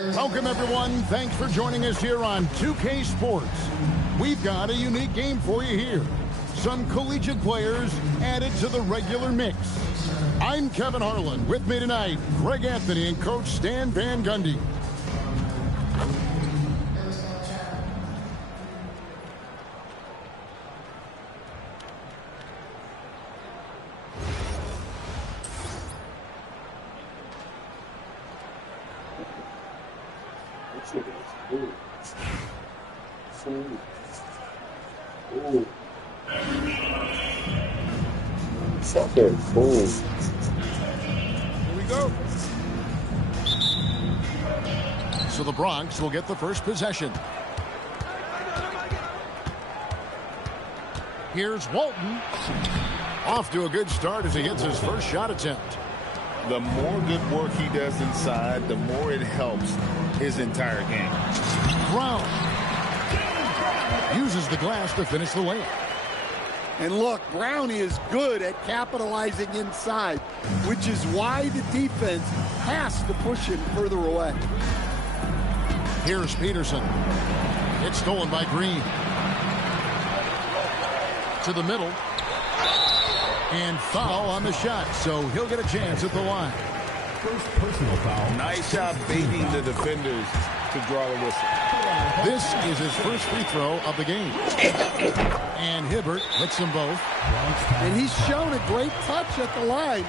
Welcome, everyone. Thanks for joining us here on 2K Sports. We've got a unique game for you here. Some collegiate players added to the regular mix. I'm Kevin Harlan. With me tonight, Greg Anthony and Coach Stan Van Gundy. Second, boom. Here we go. So the Bronx will get the first possession. Here's Walton. Off to a good start as he gets his first shot attempt. The more good work he does inside, the more it helps his entire game. Brown uses the glass to finish the layup. And look, Brown is good at capitalizing inside, which is why the defense has to push him further away. Here's Peterson. It's stolen by Green. To the middle. And foul on the shot, so he'll get a chance at the line. First personal foul. Nice job baiting the defenders to draw the whistle. This is his first free throw of the game. And Hibbert hits them both. And he's shown a great touch at the line.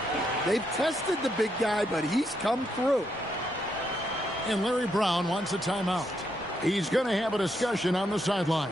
They've tested the big guy, but he's come through. And Larry Brown wants a timeout. He's going to have a discussion on the sideline.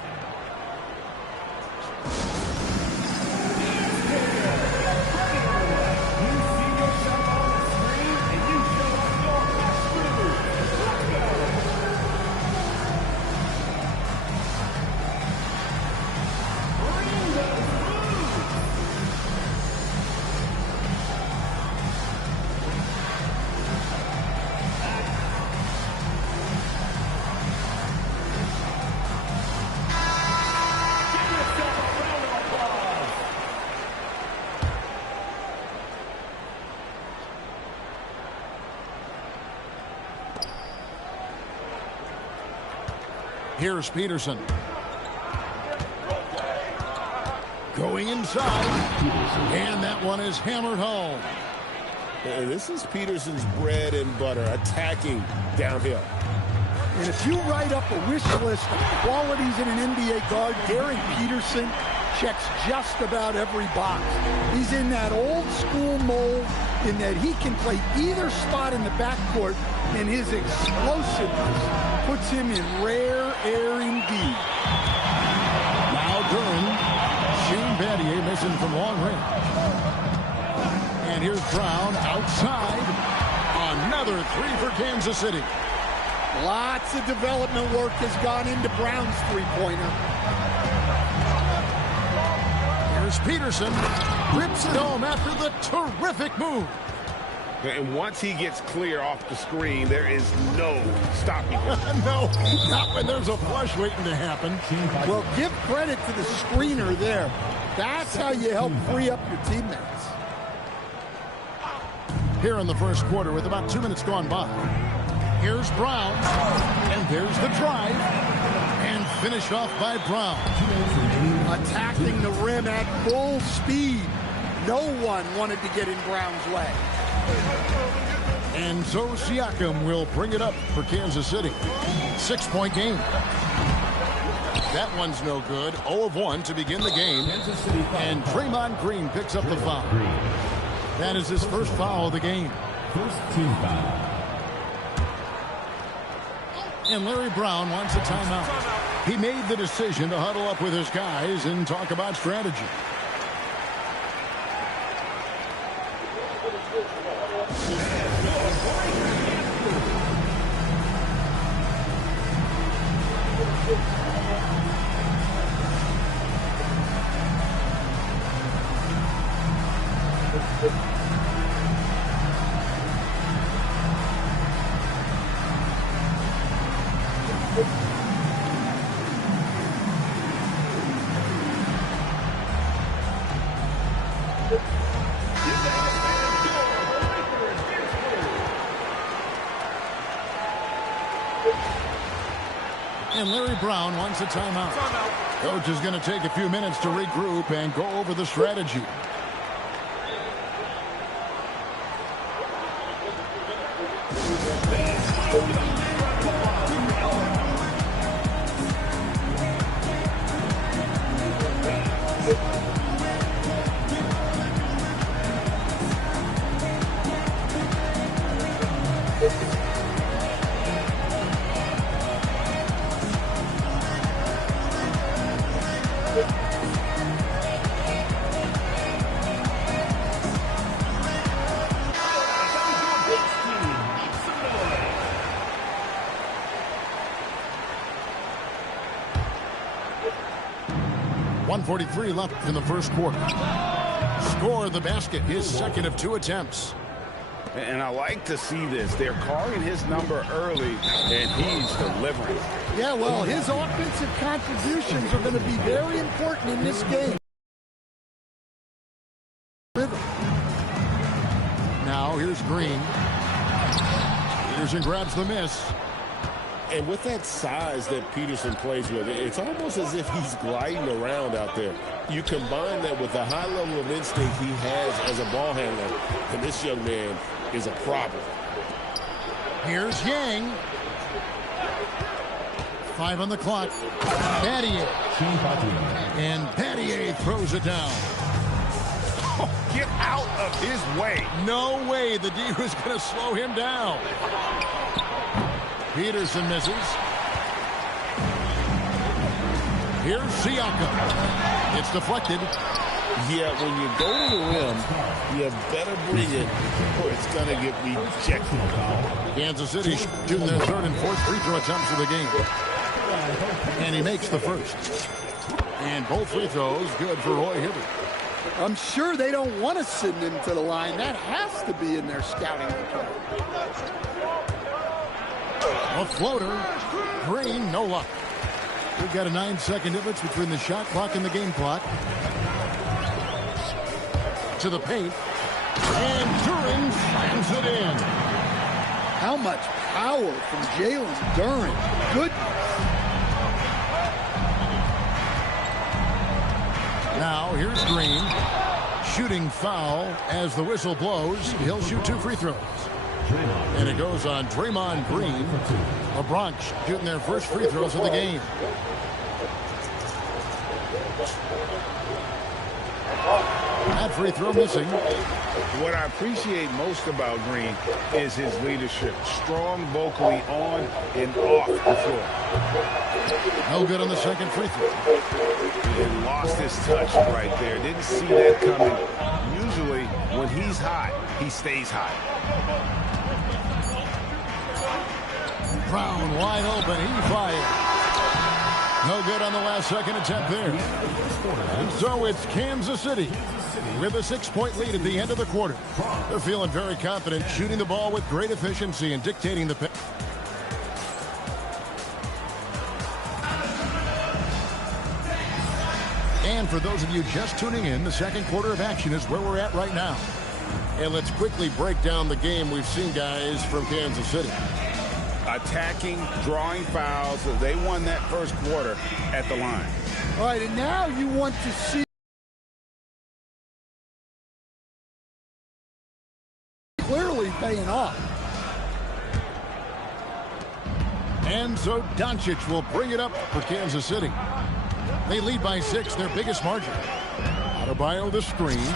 Here's Peterson. Going inside. And that one is hammered home. This is Peterson's bread and butter, attacking downhill. And if you write up a wish list of qualities in an NBA guard, Derek Peterson checks just about every box. He's in that old school mold in that he can play either spot in the backcourt, and his explosiveness puts him in rare air indeed. Now Durham. Shane Battier missing from long range. And here's Brown outside. Another three for Kansas City. Lots of development work has gone into Brown's three-pointer. Here's Peterson. Rips it home after the terrific move. And once he gets clear off the screen, there is no stopping him. No, not when there's a flush waiting to happen. Well, give credit to the screener there. That's how you help free up your teammates. Here in the first quarter with about 2 minutes gone by. Here's Brown. And there's the drive. And finished off by Brown. Attacking the rim at full speed. No one wanted to get in Brown's way. And so Siakam will bring it up for Kansas City. 6-point game. That one's no good. 0 of 1 to begin the game. And Draymond Green picks up the foul. That is his first foul of the game. First team foul. And Larry Brown wants a timeout. He made the decision to huddle up with his guys and talk about strategy. And Larry Brown wants a timeout. Coach is going to take a few minutes to regroup and go over the strategy. .143 left in the first quarter. Score the basket, his second of 2 attempts. And I like to see this. They're calling his number early, and he's delivering. Yeah, well, his offensive contributions are going to be very important in this game. Now here's Green. Peterson grabs the miss. And with that size that Peterson plays with, it's almost as if he's gliding around out there. You combine that with the high level of instinct he has as a ball handler, and this young man is a problem. Here's Yang. 5 on the clock. Battier. And Battier throws it down. Oh, get out of his way. No way the D was going to slow him down. Peterson misses. Here's Siakam. It's deflected. Yeah, when you go to the rim, you better bring it or it's going to get rejected. Kansas City shooting their third and fourth free throw attempts of the game. And he makes the first. And both free throws good for Roy Hibbert. I'm sure they don't want to send him to the line. That has to be in their scouting report. A floater. Green, no luck. We've got a 9-second difference between the shot clock and the game clock. To the paint. And Duren slams it in. How much power from Jalen Duren. Goodness. Now here's Green. Shooting foul as the whistle blows. He'll shoot 2 free throws. And it goes on Draymond Green. The Bronx shooting their first free throws of the game. That free throw missing. What I appreciate most about Green is his leadership. Strong vocally on and off the floor. No good on the second free throw. And lost his touch right there. Didn't see that coming. Usually, when he's hot, he stays hot. Brown wide open. He fired. No good on the last second attempt there. And so it's Kansas City with a 6-point lead at the end of the quarter. They're feeling very confident, shooting the ball with great efficiency and dictating the pace. And for those of you just tuning in, the second quarter of action is where we're at right now. And let's quickly break down the game we've seen, guys, from Kansas City. Attacking, drawing fouls. They won that first quarter at the line. All right, and now you want to see clearly paying off. And so Doncic will bring it up for Kansas City. They lead by 6, their biggest margin. Adebayo the screen.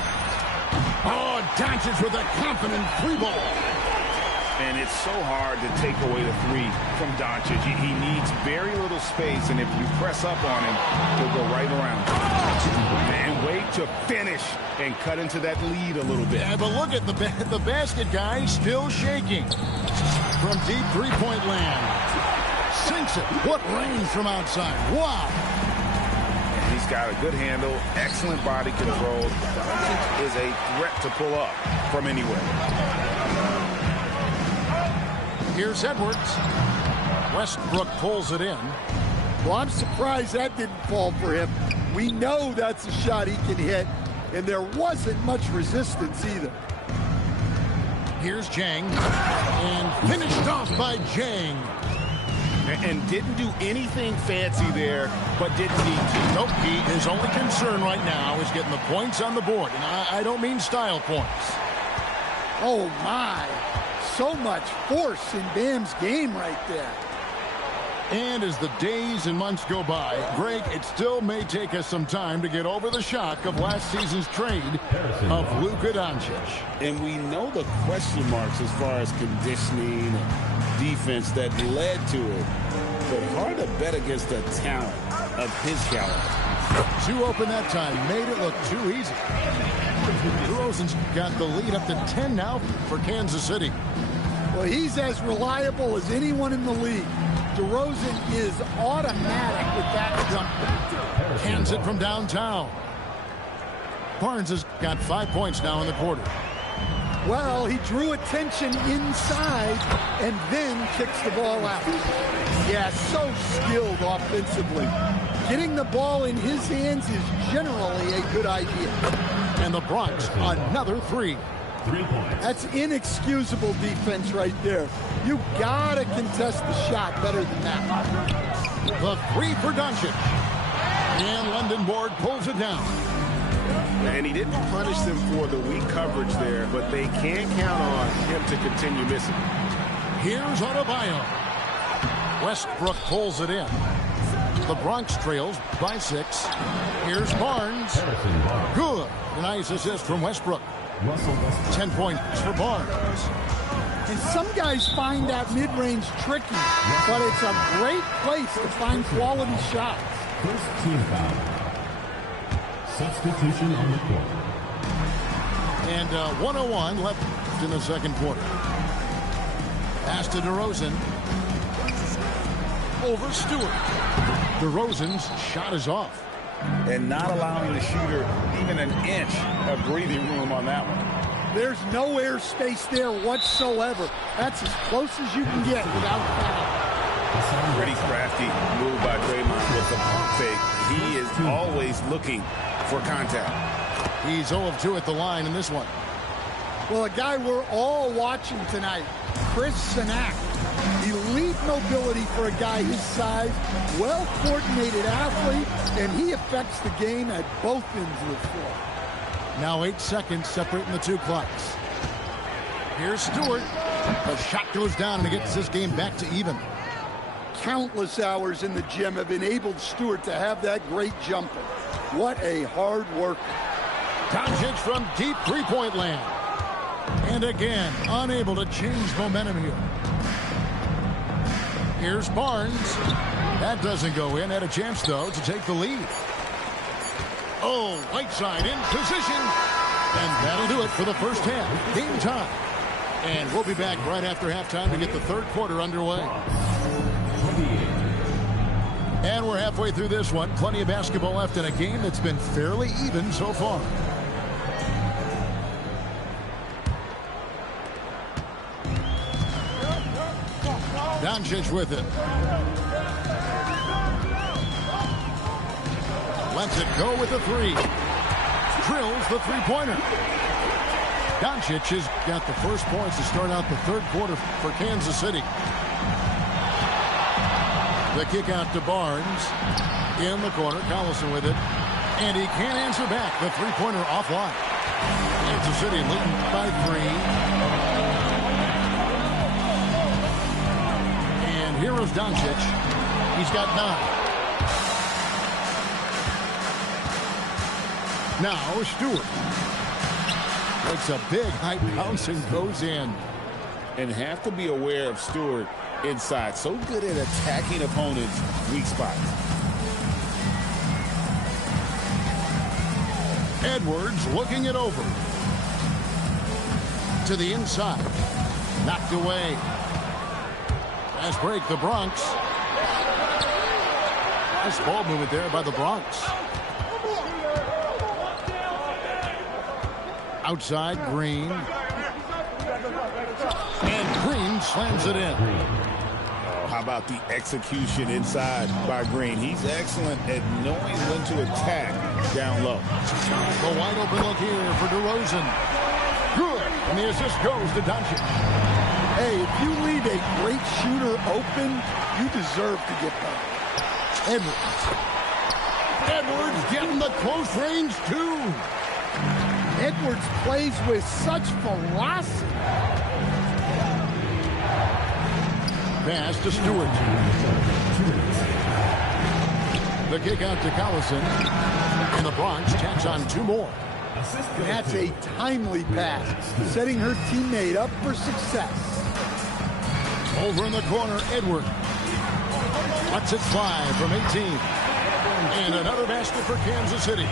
Oh, Doncic with a confident 3 ball. And it's so hard to take away the 3 from Doncic. He needs very little space, and if you press up on him, he'll go right around. And wait to finish and cut into that lead a little bit. Yeah, but look at the basket guy still shaking. From deep three-point land. Sinks it. What range from outside. Wow. He's got a good handle, excellent body control. Doncic is a threat to pull up from anywhere. Here's Edwards. Westbrook pulls it in. Well, I'm surprised that didn't fall for him. We know that's a shot he can hit, and there wasn't much resistance either. Here's Jang. And finished off by Jang. and didn't do anything fancy there, but didn't need to. Nope, his only concern right now is getting the points on the board, and I don't mean style points. Oh, my. So much force in Bam's game right there. And as the days and months go by, Greg, it still may take us some time to get over the shock of last season's trade of Luka Doncic. And we know the question marks as far as conditioning and defense that led to it. But hard to bet against the talent of his caliber. Too open that time, made it look too easy. DeRozan's got the lead up to 10 now for Kansas City. Well, he's as reliable as anyone in the league. DeRozan is automatic with that jumper. Cans it from downtown. Barnes has got 5 points now in the quarter. Well, he drew attention inside and then kicks the ball out. Yeah, so skilled offensively. Getting the ball in his hands is generally a good idea. And the Bronx, another three. 3 points. That's inexcusable defense right there. You gotta contest the shot better than that. The three for Doncic. And London Board pulls it down. And he didn't punish them for the weak coverage there, but they can count on him to continue missing. Here's Adebayo. Westbrook pulls it in. The Bronx trails by 6. Here's Barnes. Good. A nice assist from Westbrook. 10 points for Barnes. And some guys find that mid-range tricky, but it's a great place to find quality shots. First team foul. Substitution on the court. And 1:01 left in the second quarter. Pass to DeRozan. Over Stewart. DeRozan's shot is off. And not allowing the shooter even an inch of breathing room on that one. There's no air space there whatsoever. That's as close as you can get without foul. Pretty crafty move by Draymond with the pump fake. He is always looking for contact. He's 0 of 2 at the line in this one. Well, a guy we're all watching tonight, Chris Sinak. Elite mobility for a guy his size, well-coordinated athlete, and he affects the game at both ends of the floor. Now 8 seconds separating the two clocks. Here's Stewart. The shot goes down and it gets this game back to even. Countless hours in the gym have enabled Stewart to have that great jumper. What a hard worker. Doncic from deep three-point land. And again, unable to change momentum here. Here's Barnes. That doesn't go in. Had a chance, though, to take the lead. Oh, Whiteside in position. And that'll do it for the first half. Game time. And we'll be back right after halftime to get the third quarter underway. And we're halfway through this one. Plenty of basketball left in a game that's been fairly even so far. Doncic with it. Lets it go with the three. Drills the three-pointer. Doncic has got the first points to start out the third quarter for Kansas City. The kick out to Barnes. In the corner, Collison with it. And he can't answer back. The three-pointer offline. Kansas City leading by 3. Here is Doncic. He's got 9. Now Stewart. Makes a big high bounce and goes in. And have to be aware of Stewart inside. So good at attacking opponents' weak spots. Edwards looking it over. To the inside. Knocked away. Fast break, the Bronx. Nice ball movement there by the Bronx. Outside, Green. And Green slams it in. Oh, how about the execution inside by Green? He's excellent at knowing when to attack down low. The wide open look here for DeRozan. Good. And the assist goes to Doncic. Hey, if you leave a great shooter open, you deserve to get better. Edwards getting the close range, too. Edwards plays with such velocity. Pass to Stewart. The kick out to Collison. And the Bronx tacks on 2 more. That's a timely pass, setting her teammate up for success. Over in the corner, Edwards. Lets it fly from 18. And another basket for Kansas City.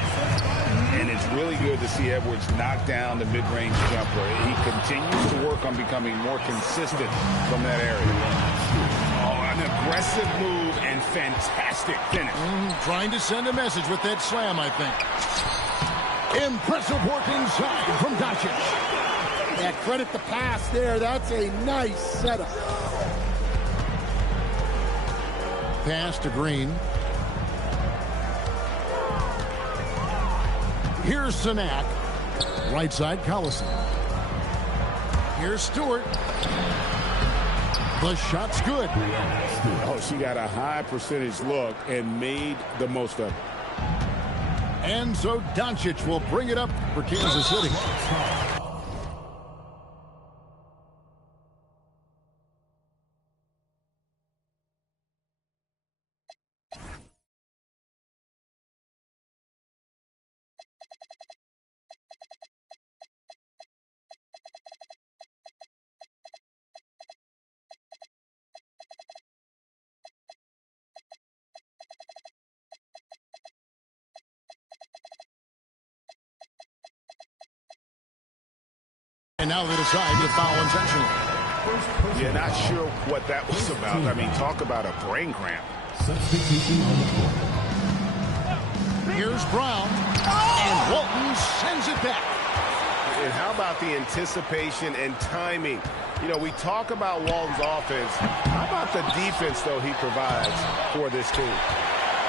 And it's really good to see Edwards knock down the mid-range jumper. He continues to work on becoming more consistent from that area. Oh, an aggressive move and fantastic finish. Trying to send a message with that slam, I think. Impressive work inside from Doncic. Yeah, credit the pass there. That's a nice setup. Pass to Green. Here's Sanak. Right side, Collison. Here's Stewart. The shot's good. Oh, she got a high percentage look and made the most of it. And so Doncic will bring it up for Kansas City. And now they decide to foul intentionally. Yeah, not sure what that was about. I mean, talk about a brain cramp. Here's Brown. And Walton sends it back. And how about the anticipation and timing? You know, we talk about Walton's offense. How about the defense, though, he provides for this team?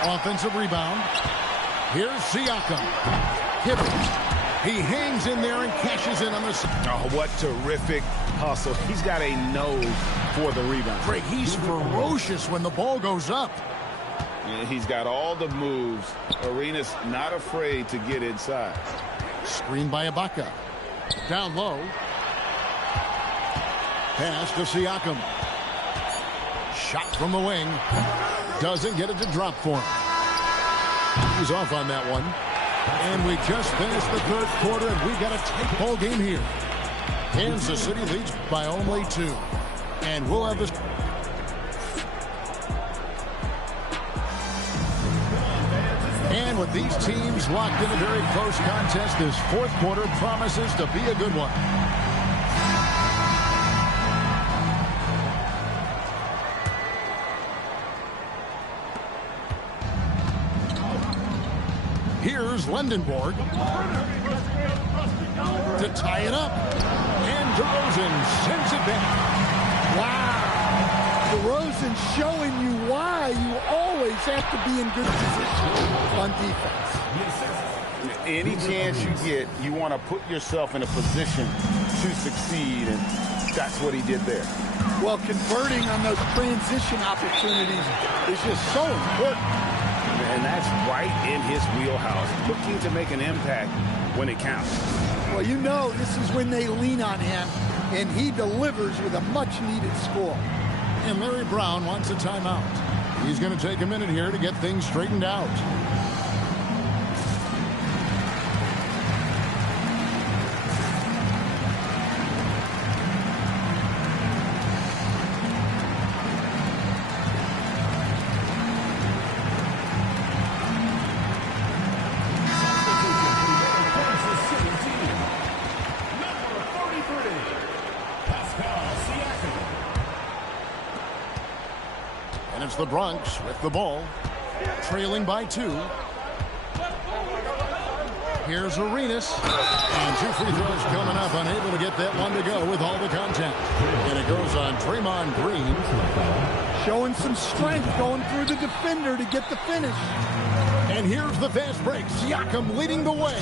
Offensive rebound. Here's Siakam. Hibbert. He hangs in there and cashes in on the... Oh, what terrific hustle. He's got a nose for the rebound. Great. He's ferocious when the ball goes up. Yeah, he's got all the moves. Arenas not afraid to get inside. Screen by Ibaka. Down low. Pass to Siakam. Shot from the wing. Doesn't get it to drop for him. He's off on that one. And we just finished the 3rd quarter, and we got a tight ball game here. Kansas City leads by only 2. And we'll have this. And with these teams locked in a very close contest, this 4th quarter promises to be a good one. Here's Lendenborg to tie it up. And DeRozan sends it back. Wow. DeRozan showing you why you always have to be in good position on defense. Any chance you get, you want to put yourself in a position to succeed, and that's what he did there. Well, converting on those transition opportunities is just so important. And that's right in his wheelhouse, looking to make an impact when it counts. Well, you know this is when they lean on him, and he delivers with a much-needed score. And Larry Brown wants a timeout. He's going to take a minute here to get things straightened out. It's the Bronx with the ball, trailing by 2. Here's Arenas, and 2 free throws coming up, unable to get that one to go with all the contact. And it goes on Draymond Green. Showing some strength going through the defender to get the finish. And here's the fast break. Siakam leading the way.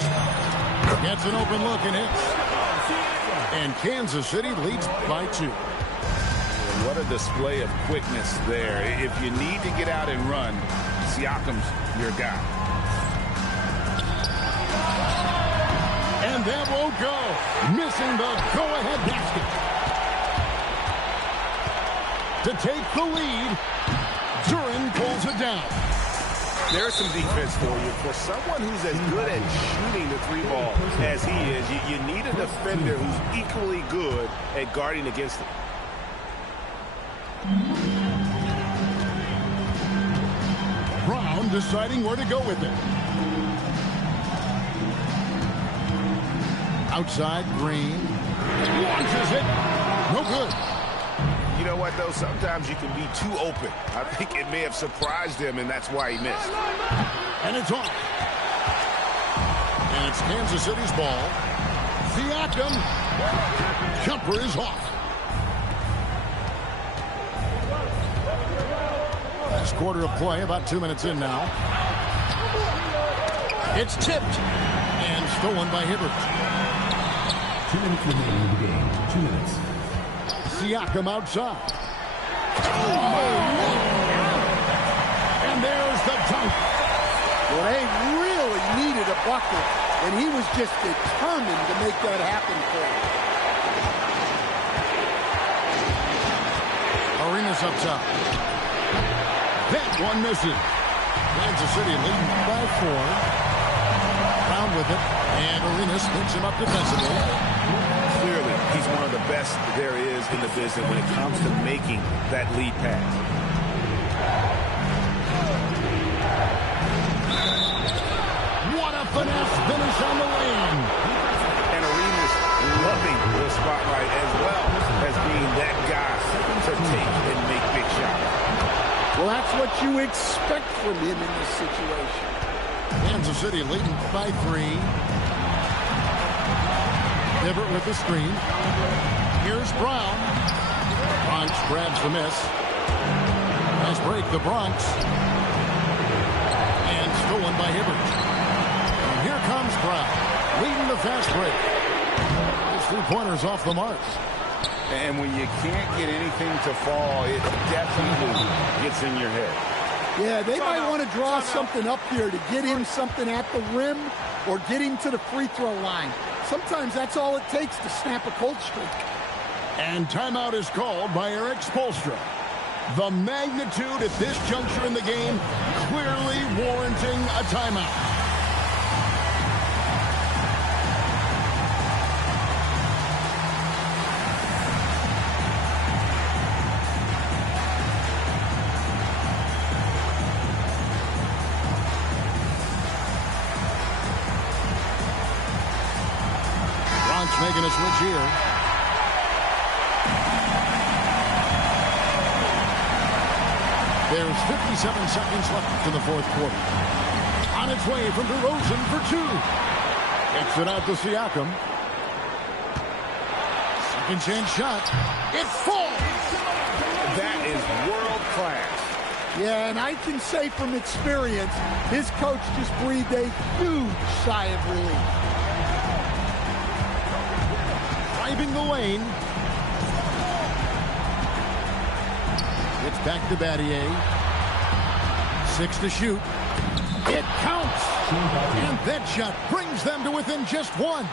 Gets an open look and hits. And Kansas City leads by 2. What a display of quickness there. If you need to get out and run, Siakam's your guy. And that won't go. Missing the go-ahead basket. To take the lead, Duran pulls it down. There's some defense for you. For someone who's as good at shooting the three ball as he is, you need a defender who's equally good at guarding against it. Brown deciding where to go with it. Outside, Green. Launches it. No good. You know what, though? Sometimes you can be too open. I think it may have surprised him, and that's why he missed. And it's off. And it's Kansas City's ball. Siakam. Jumper is off. Last quarter of play, about 2 minutes in now. It's tipped. And stolen by Hibbert. 2 minutes remaining in the game. 2 minutes. Siakam outside. And there's the dunk. Well, they really needed a bucket, and he was just determined to make that happen for them. Arenas up top. That one misses. Kansas City leading by 4. Brown with it, and Arenas picks him up defensively. Clearly, he's one of the best there is in the business when it comes to making that lead pass. What a finesse finish on the lane. And Arenas loving the spotlight as well as being that guy to take and make big shots. Well, that's what you expect from him in this situation. Kansas City leading by 3. Hibbert with the screen. Here's Brown. Bronx grabs the miss. Nice break, the Bronx. And stolen by Hibbert. And here comes Brown, leading the fast break. His three-pointers off the mark. And when you can't get anything to fall, it definitely gets in your head. Yeah, they might want to draw something up here to get him something at the rim or get him to the free throw line. Sometimes that's all it takes to snap a cold streak. And timeout is called by Eric Spoelstra. The magnitude at this juncture in the game clearly warranting a timeout. Making a switch here. There's 57 seconds left in the fourth quarter. On its way from DeRozan for 2. Gets it out to Siakam. Second chance shot. It falls. That is world class. Yeah, and I can say from experience, his coach just breathed a huge sigh of relief. Driving the lane. It's back to Battier. 6 to shoot. It counts. And that shot brings them to within just 1.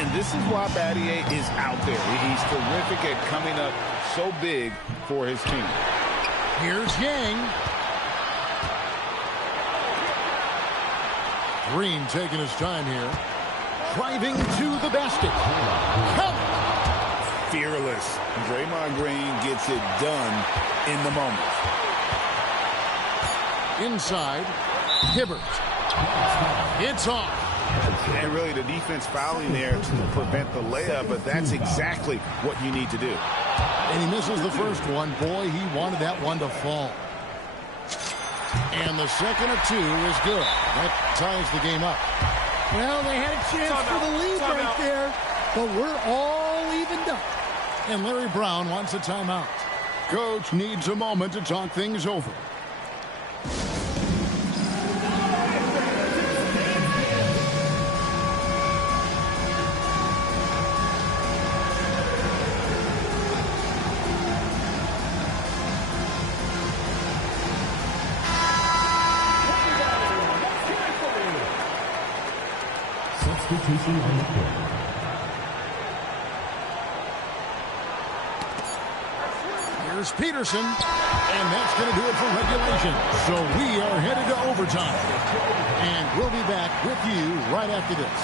And this is why Battier is out there. He's terrific at coming up so big for his team. Here's Yang. Green taking his time here. Driving to the basket. Count. Fearless. Draymond Green gets it done in the moment. Inside. Hibbert. It's off. And really the defense fouling there to prevent the layup, but that's exactly what you need to do. And he misses the first one. Boy, he wanted that one to fall. And the second of 2 is good. That ties the game up. Well, they had a chance for the lead right there, but we're all evened up. And Larry Brown wants a timeout. Coach needs a moment to talk things over. Substitution on the court. Here's Peterson, and that's going to do it for regulation. So we are headed to overtime, and we'll be back with you right after this.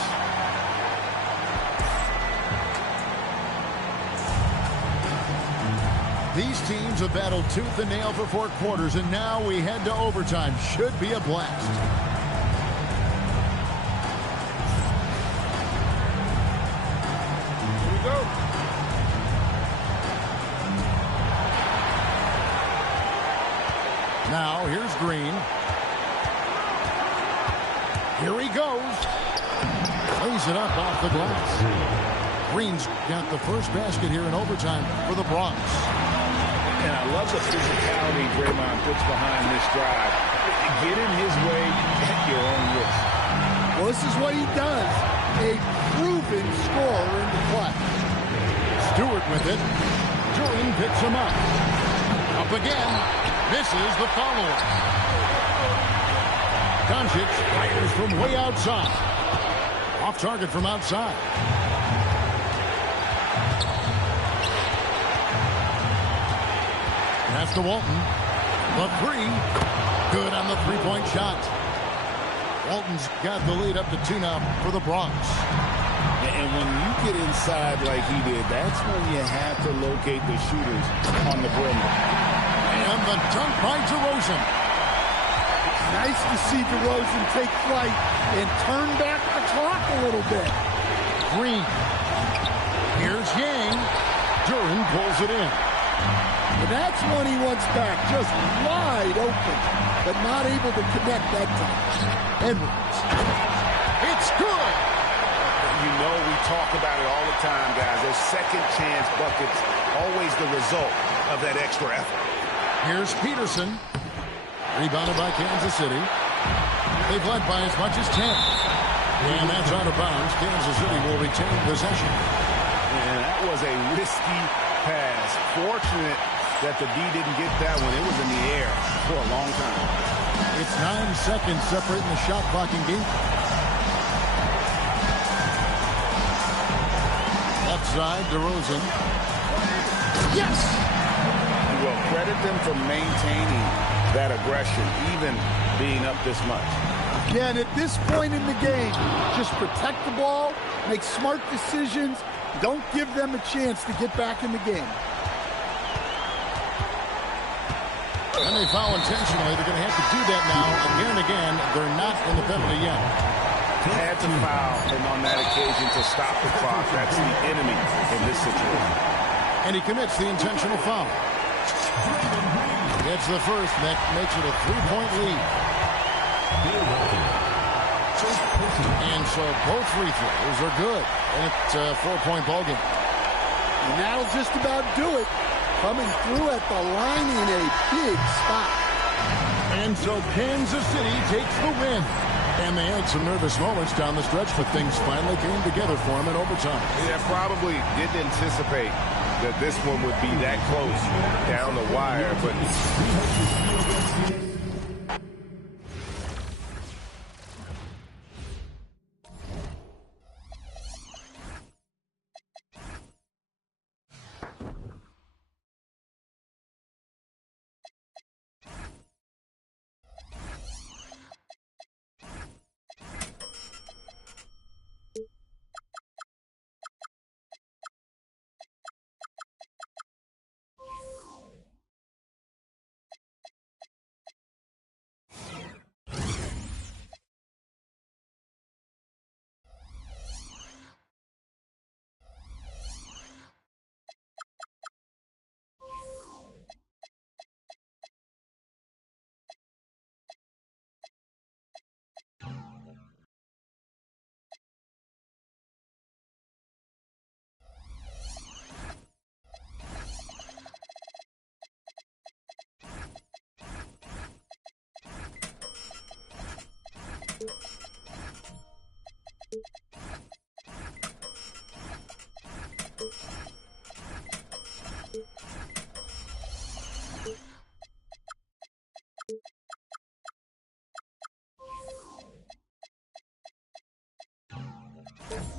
These teams have battled tooth and nail for 4 quarters, and now we head to overtime. Should be a blast. Here we go. Now, here's Green. Here he goes. Lays it up off the glass. Green's got the first basket here in overtime for the Bronx. And I love the physicality Draymond puts behind this drive. Get in his way at your own risk. Well, this is what he does. A proven scorer in the clutch. Stewart with it. Jordan picks him up. Up again. Misses the follow-up. Doncic fires from way outside. Off target from outside. Pass to Walton. The three. Good on the three-point shot. Walton's got the lead up to 2 now for the Bronx. And when you get inside like he did, that's when you have to locate the shooters on the perimeter. And the dunk by DeRozan. Nice to see DeRozan take flight and turn back the clock a little bit. Green. Here's Yang. Duran pulls it in. And that's one he wants back, just wide open, but not able to connect that time. Edwards. It's good. You know we talk about it all the time, guys. Those second chance buckets, always the result of that extra effort. Here's Peterson. Rebounded by Kansas City. They've led by as much as 10. And that's out of bounds. Kansas City will retain possession. And that was a risky pass. Fortunate that the D didn't get that one. It was in the air for a long time. It's 9 seconds separating the shot clock and game. Left side, DeRozan. Yes! Well, credit them for maintaining that aggression, even being up this much. Again, at this point in the game, just protect the ball, make smart decisions, don't give them a chance to get back in the game. And they foul intentionally. They're going to have to do that now. Again and again, they're not in the penalty yet. Had to foul, and on that occasion to stop the clock. That's the enemy in this situation. And he commits the intentional foul. It's the first that makes it a 3-point lead. And so both free throws are good. And it's a 4-point ball game. And that'll just about do it. Coming through at the line in a big spot. And so Kansas City takes the win. And they had some nervous moments down the stretch, but things finally came together for them in overtime. Yeah, probably didn't anticipate that this one would be that close down the wire, but game.